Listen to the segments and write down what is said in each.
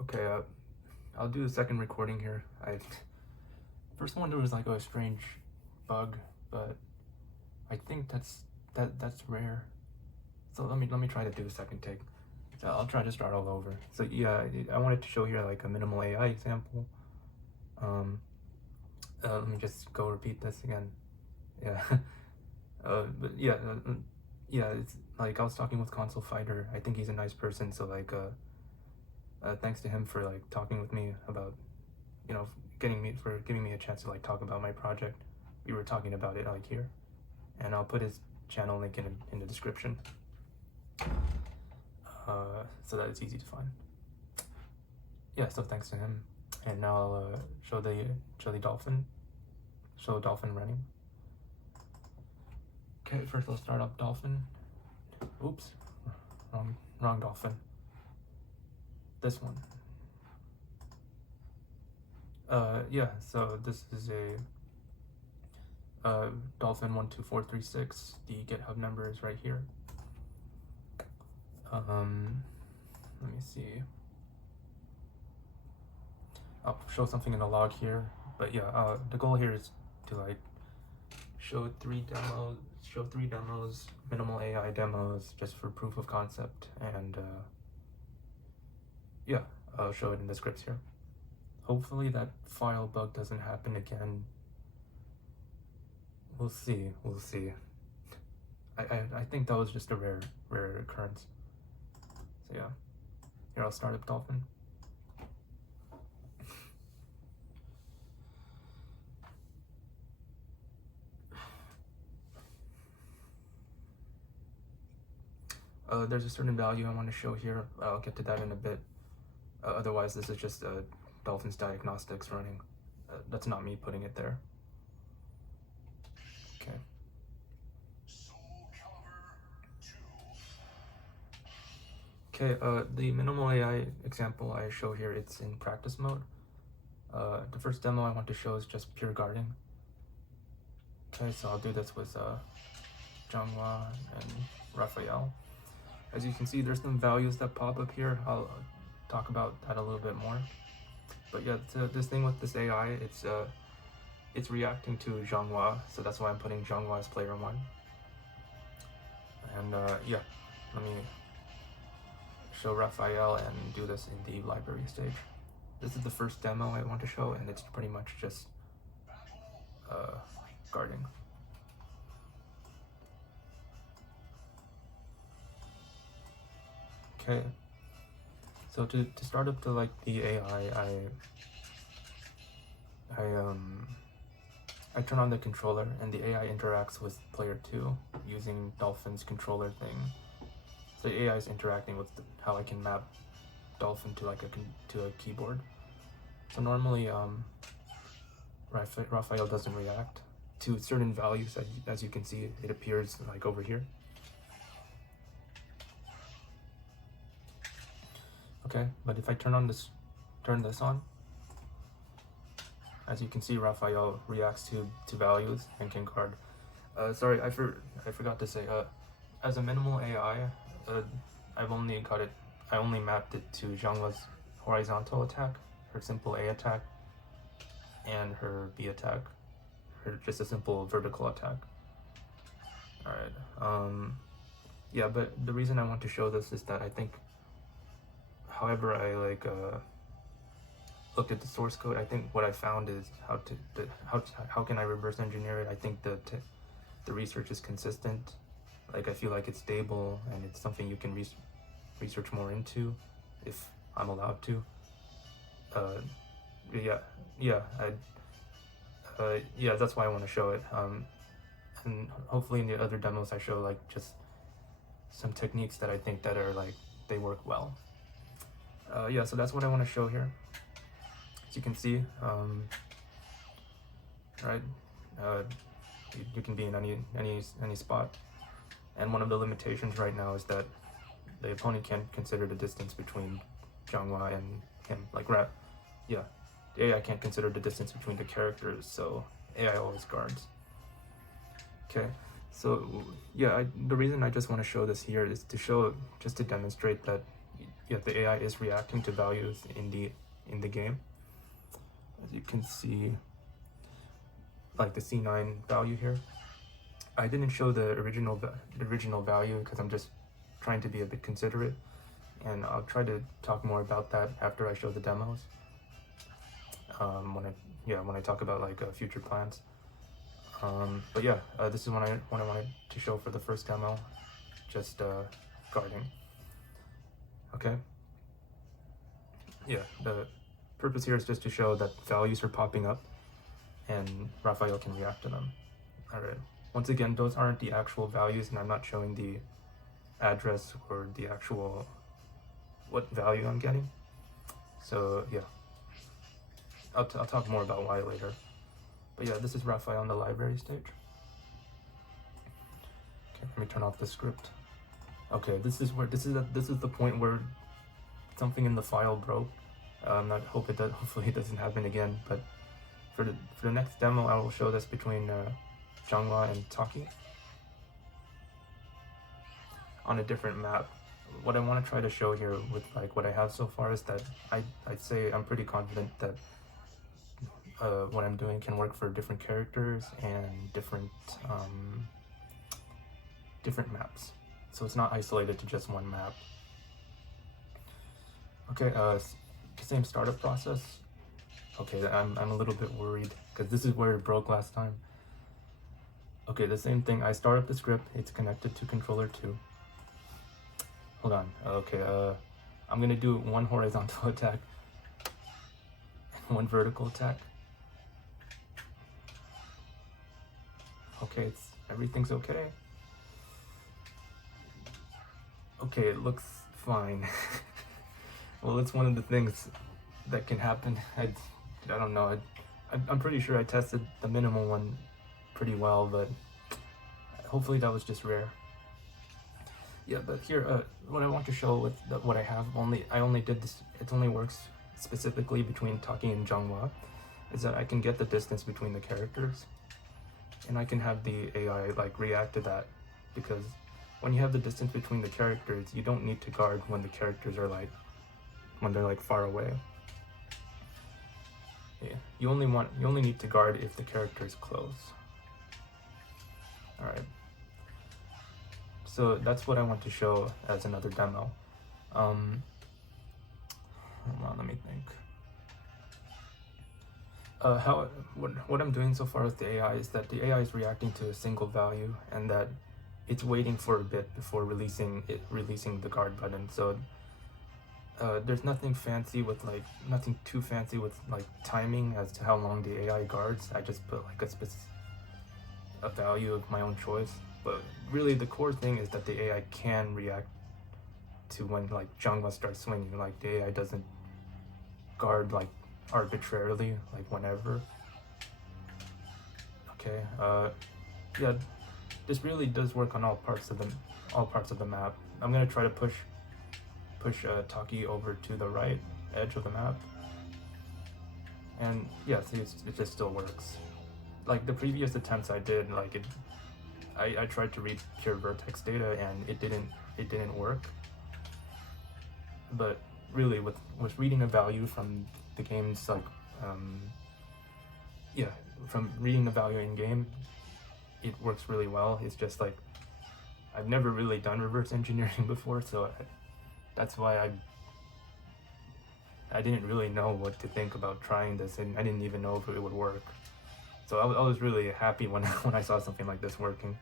Okay, I'll do the second recording here. First one there was like a strange bug, but I think that's rare. So let me try to do a second take. So I'll try to start all over. So yeah, I wanted to show here like a minimal AI example. Let me just go repeat this again. Yeah. But yeah, yeah, it's like I was talking with Console Fighter. I think he's a nice person, so like thanks to him for like talking with me about, you know, giving me a chance to like talk about my project. We were talking about it like here, and I'll put his channel link in the description, so that it's easy to find. Yeah, so thanks to him, and now I'll show the dolphin running. Okay, first I'll start up dolphin. Oops, wrong dolphin. This one. Yeah, so this is a dolphin 12436. The GitHub number is right here. Let me see. I'll show something in the log here, but yeah, the goal here is to like show three demos, minimal AI demos, just for proof of concept, and yeah, I'll show it in the scripts here. Hopefully that file bug doesn't happen again. We'll see. I think that was just a rare occurrence. So yeah, here I'll start up dolphin. There's a certain value I want to show here. I'll get to that in a bit. Otherwise, this is just Dolphin's diagnostics running. That's not me putting it there. Okay. Okay, the minimal AI example I show here, it's in practice mode. The first demo I want to show is just pure guarding. Okay, so I'll do this with Zhanghua and Raphael. As you can see, there's some values that pop up here. I'll talk about that a little bit more. But yeah, this thing with this AI, it's reacting to Zhanghua, so that's why I'm putting Zhanghua as player 1. And yeah, let me show Raphael and do this in the library stage. This is the first demo I want to show, and it's pretty much just guarding. Okay, so to start up like the AI, I turn on the controller, and the AI interacts with player 2 using Dolphin's controller thing. So the AI is interacting with how I can map Dolphin to like to a keyboard. So normally Raphael doesn't react to certain values. As you can see, it appears like over here. Okay, but if I turn this on, as you can see, Raphael reacts to values and can guard. Sorry, I forgot to say. As a minimal AI, I only mapped it to Zhanghua's horizontal attack, her simple A attack, and her B attack, just a simple vertical attack. All right. Yeah, but the reason I want to show this is that I think, however I looked at the source code, I think what I found is how can I reverse engineer it. I think the research is consistent. Like I feel like it's stable, and it's something you can research more into if I'm allowed to. Yeah, that's why I want to show it. And hopefully in the other demos I show like just some techniques that I think that are like they work well. Yeah, so that's what I want to show here. As you can see, right, you can be in any spot, and one of the limitations right now is that the opponent can't consider the distance between Zhanghua and him. Like the AI can't consider the distance between the characters, so AI always guards. Okay, so yeah, the reason I just want to show this here is to demonstrate that yeah, the AI is reacting to values in the game. As you can see, like the C9 value here. I didn't show the original value because I'm just trying to be a bit considerate, and I'll try to talk more about that after I show the demos. When I talk about like future plans. But yeah, this is what I wanted to show for the first demo, just guarding. Okay. Yeah, the purpose here is just to show that values are popping up and Raphael can react to them. All right. Once again, those aren't the actual values, and I'm not showing the address or the actual what value I'm getting. So yeah, I'll talk more about why later. But yeah, this is Raphael on the library stage. Okay, let me turn off the script. Okay, this is the point where something in the file broke. Hopefully it doesn't happen again. But for the next demo, I will show this between Zhanghua and Taki on a different map. What I want to try to show here with like what I have so far is that I'd say I'm pretty confident that what I'm doing can work for different characters and different maps. So it's not isolated to just one map. Okay, same startup process. Okay, I'm a little bit worried because this is where it broke last time. Okay, the same thing. I start up the script. It's connected to controller 2. Hold on. Okay, I'm gonna do one horizontal attack and one vertical attack. Okay, everything's okay. Okay, it looks fine. Well, it's one of the things that can happen. I don't know. I'm pretty sure I tested the minimal one pretty well, but hopefully that was just rare. Yeah, but here, what I want to show with what I have, I only did this, it only works specifically between Taki and Zhanghua, is that I can get the distance between the characters, and I can have the AI like react to that, because when you have the distance between the characters, you don't need to guard when the characters are when they're far away. Yeah, you only need to guard if the character is close. All right. So that's what I want to show as another demo. Hold on, let me think. What I'm doing so far with the AI is that the AI is reacting to a single value, and that it's waiting for a bit before releasing the guard button. So there's nothing too fancy with timing as to how long the AI guards. I just put a value of my own choice. But really, the core thing is that the AI can react to when Zhanghua starts swinging. The AI doesn't guard arbitrarily, whenever. Okay. Yeah, this really does work on all parts of the map. I'm gonna try to push Taki over to the right edge of the map, and yeah, see, it just still works. The previous attempts I did, I tried to read pure vertex data and it didn't work. But really, with reading a value from the game's from reading the value in game, it works really well. It's just I've never really done reverse engineering before, so that's why I didn't really know what to think about trying this, and I didn't even know if it would work. So I was really happy when I saw something like this working.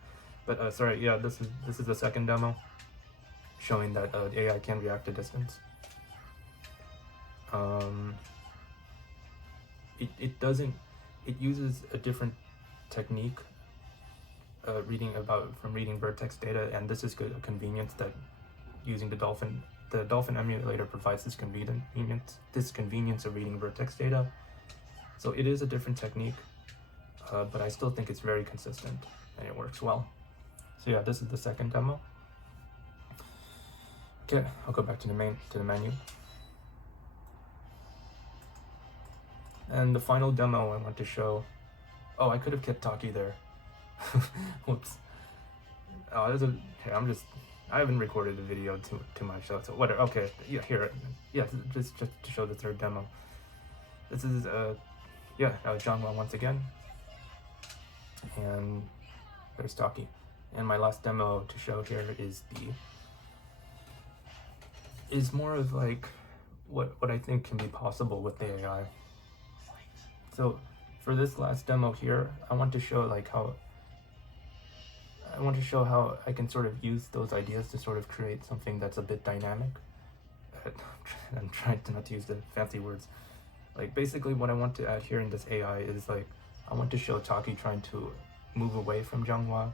But sorry, yeah, this is the second demo showing that AI can react to distance. It uses a different technique from reading vertex data, and this is a convenience that using the Dolphin emulator provides this convenience of reading vertex data. So it is a different technique, but I still think it's very consistent and it works well. So yeah, this is the second demo. Okay, I'll go back to the menu. And the final demo I want to show. Oh, I could have kept Taki there. Whoops. I I haven't recorded the video too much, so whatever. Okay, yeah, here, yeah, just to show the third demo. This is Zhanghua once again, and there's Taki. And my last demo to show here is more of like what I think can be possible with the AI. So for this last demo here, I want to show like how I can sort of use those ideas to sort of create something that's a bit dynamic. I'm trying to not use the fancy words. Like basically what I want to add here in this AI is like, I want to show Taki trying to move away from Zhanghua,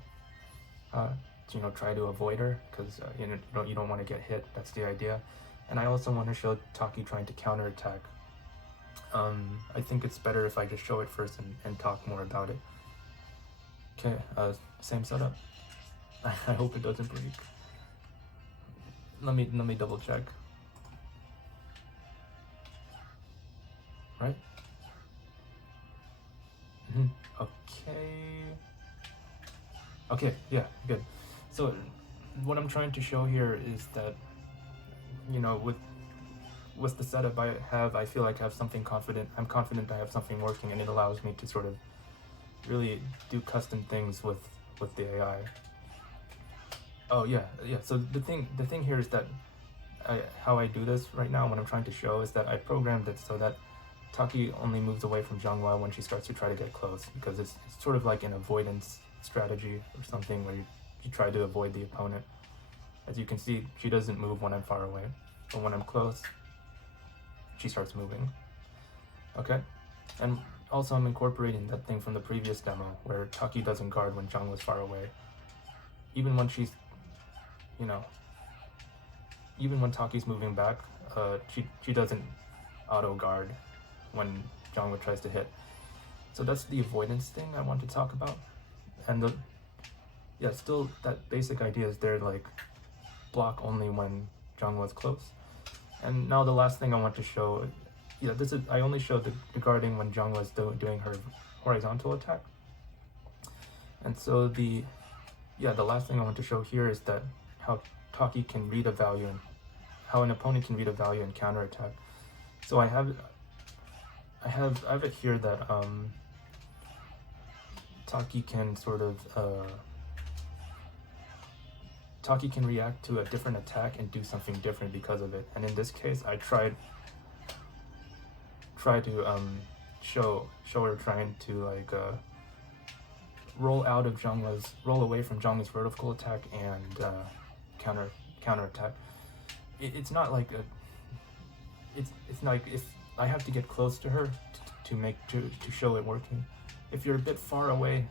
to try to avoid her, because you don't want to get hit. That's the idea. And I also want to show Taki trying to counterattack. I think it's better if I just show it first and talk more about it. Okay, same setup. I hope it doesn't break. Let me double check. Right? Okay, yeah, good. So what I'm trying to show here is that, with the setup I have, I feel like I have something confident. I'm confident I have something working, and it allows me to sort of really do custom things with the AI. Oh yeah. So the thing here is that how I do this right now, what I'm trying to show is that I programmed it so that Taki only moves away from Zhanghua when she starts to try to get close, because it's sort of like an avoidance strategy or something where you try to avoid the opponent. As you can see, she doesn't move when I'm far away, but when I'm close, she starts moving. Okay, and also I'm incorporating that thing from the previous demo where Taki doesn't guard when Zhanghua's far away. Even when she's, even when Taki's moving back, she doesn't auto guard when Zhanghua tries to hit. So that's the avoidance thing I want to talk about. And still that basic idea is there, like block only when Zhanghua's close. And now the last thing I want to show, I only showed the guarding when Zhanghua's doing her horizontal attack. And so the last thing I want to show here is that how Taki can read a value and how an opponent can read a value and counterattack. So I have it here that Taki can sort of Taki can react to a different attack and do something different because of it. And in this case, I try to show her trying to like roll away from Zhanghua's vertical attack and counter attack. It's not like it's not like if I have to get close to her to show it working. If you're a bit far away,